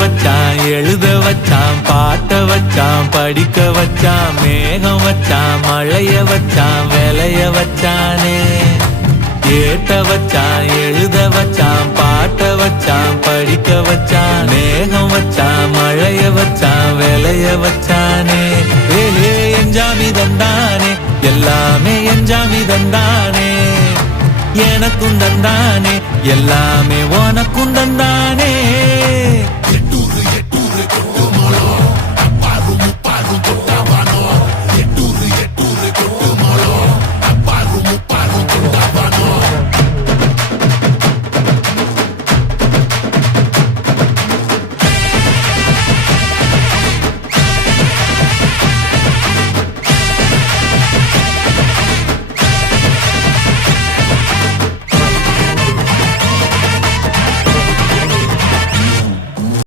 வச்சான், எழுத வச்சான், பாட்ட வச்சான், படிக்க வச்சான், மேகம் வச்சான், மழைய வச்சான், விளைய வச்சானே. ஏட்ட வச்சான், எழுத வச்சான், பாட்ட வச்சான், படிக்க வச்சான், மேகம் வச்சான், மழைய வச்சான், விளைய வச்சானே. ஏஹே எஞ்சாமி தந்தானே, எல்லாமே எஞ்சாமி தந்தானே. எனக்கும் தந்தானே, எல்லாமே உனக்கும் தந்தானே.